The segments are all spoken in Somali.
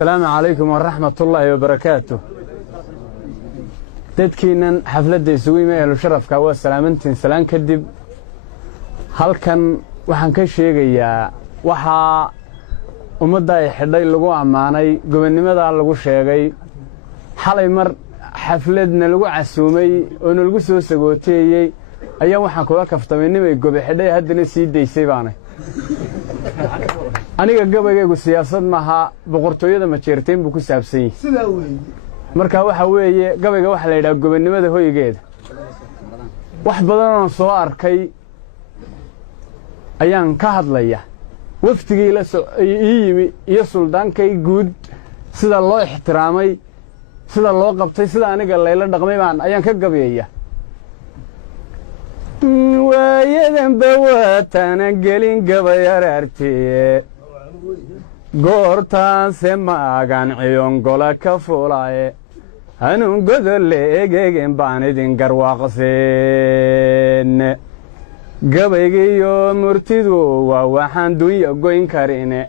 السلام عليكم ورحمة الله وبركاته. dadkiinan xafladda isugu yimaado sharafka waa salaamantiin salaan kadib halkan waxaan ka sheegayaa waxa ummadda ay xidhay lagu amaanay gobonimada lagu sheegay xalay mar xafladna lagu casuumay oo lagu soo sagooteeyay ayaa waxaan kula kaftamay nimay gobe xidhay haddana sii deysay baanay aniga gabaygu siyaasad maaha boqortooyada ma jeerteen buu ku saabsan yahay sida weeye marka waxa weeye gabayga waxa la yiraahdaa gobonimada hoygeeda wax badan oo soo arkay ayaan ka hadlaya waftigii la soo yimi iyo suldaankay guud sida loo ixtiraamay sida loo qabtay sida aniga layla dhaqmay baan ayaan ka gabayaya waayadan bawaatana gelin gabayar artee goortaan se maagan ciyoongola ka fuulaaye hanuun godolle egeegen baan idin garwaaqseen gabaygiiyo murtidu waa waxaan dunya goyn karine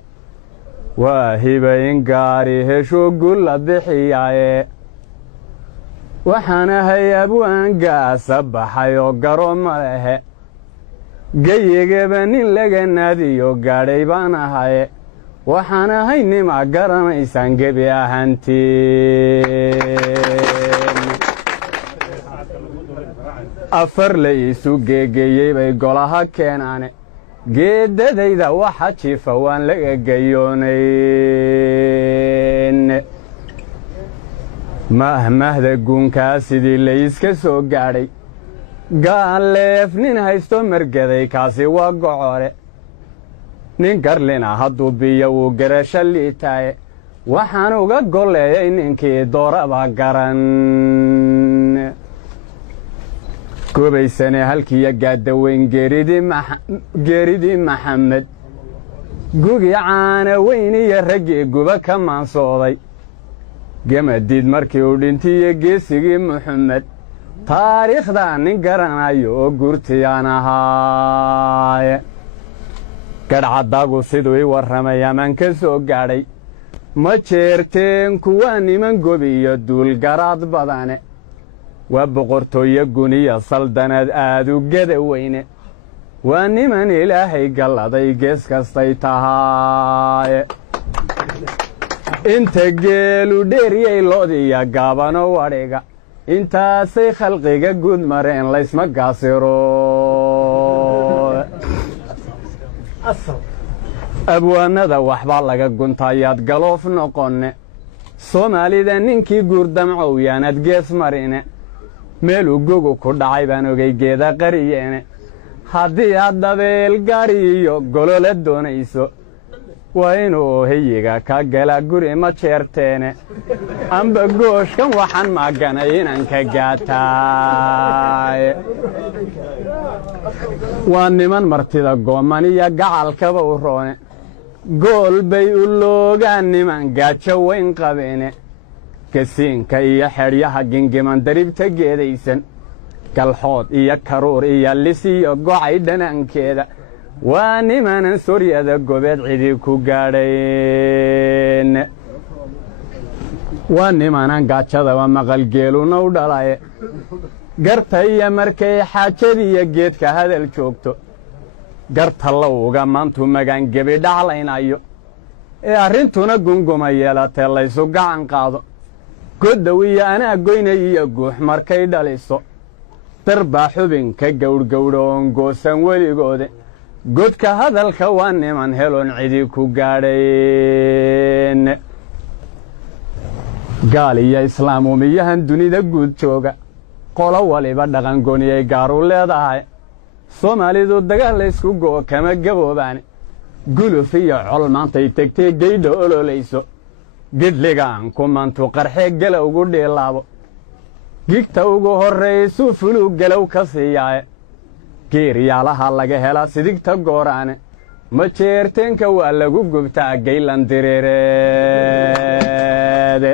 waa hibayn gaari hesho gulla bixiyaaye waxaan ahay abwaangaasa baxay oo garo ma lehe geyigaba nin laga naadiyo gaadhay baan ahaye waxaan ahay nima garanaysaan gebi ahaantiin afar la isu geegeeyey bay golaha keenaane geeddadayda waxa jiifa waan laga gayoonayn mahmahda guunkaa sidii layska soo gaadhay gaaleef nin haysto margaday kaasi waa gocore nin garlina hadduu biyo wuu garasho liitaaye waxaan uga golleeyay ninkii dooraba garan goobaysane halkiiyo gaaddaweyn geeridii maxamed gugi caana weyn iyo raggii guba ka maansooday gamadiid markii uu dhintiiyo geesigii muxamed taariikhdaa nin garanayo oo gurtiyaan ahaaye gadhcaddagu siduu i warramay amaan ka soo gaadhay ma jeerteen kuwaa niman gobi iyo duulgaraad badane waa boqortooyo guniya saldanad aadu gada weyne waa niman ilaahay galladay gees kastay tahaaye inta geelu dheeriyey loodiya gaabano wadhiga intaasay khalqiga guud mareen laysma gaasiro abwaanada waxbaa laga guntayaad galoof noqonne soomaalida ninkii guurdamcow yaanad gees marine meeluu gogu ku dhacay baan ogay geeda qariyeene haddii aad dabeel gaadhi iyo golola doonayso waa inuu heyiga ka gala guri ma jeerteene amba gooshkan waxaan maaganay inaan ka gaataaye waa niman martida gooman iyo gacalkaba u roone gool bay u loogaan niman gaajo weyn qabeene gasiinka iyo xedhyaha gingiman daribta geedaysan galxood iyo karuur iyo lis iyo gocay dhanaankeeda waa nimanan soryada gobeed cidii ku gaadhayn waa nimanan gaajadaba maqalgeeluna u dhalaye garta iyo markay xaajadiiyo geedka hadal joogto garta lowga maantuu magaangebi dhaclaynayo ee arrintuna gunguma yeelatee laysu gacan qaado goddow iyo anaa goynay iyo guux markay dhaliso darbaa xubinka gawdhgawdho oon goosan weligoode godka hadalka waa niman heloon cidii ku gaadhayn gaal iyo islaam umiyahan dunida guud jooga qolo waliba dhaqangoniyay gaaru leedahay soomaalidu dagaal laysku go'o kama gaboobaane guluf iyo col maantay tegtee geydha ololayso gedligaan ku mantu qarxee galow ugu dhiilaabo gigta ugu horraysuu fuluu galow ka siiyaaye geeryaalaha laga helaa sidigta gooraane ma jeerteenka waa lagu gubtaa gaylan diriireede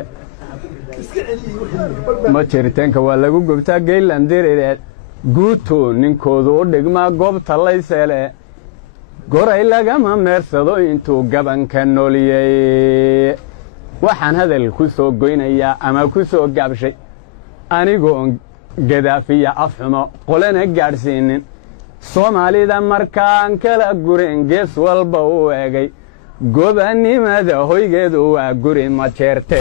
ma jeerteenka waa lagu gubtaa gaylan diriireed guutuu ninkoodu u dhigmaa goobta layseelee goray lagama meersado intuu gabanka nooliyey waxaan hadal ku soo goynayaa ama ku soo gaabshay anigoon gadaafiya afxumo qolana gaadhsiinin soomaalida markaan kala gurin gees walba u eegay gobannimada hoygeedu waa guri ma jeerteen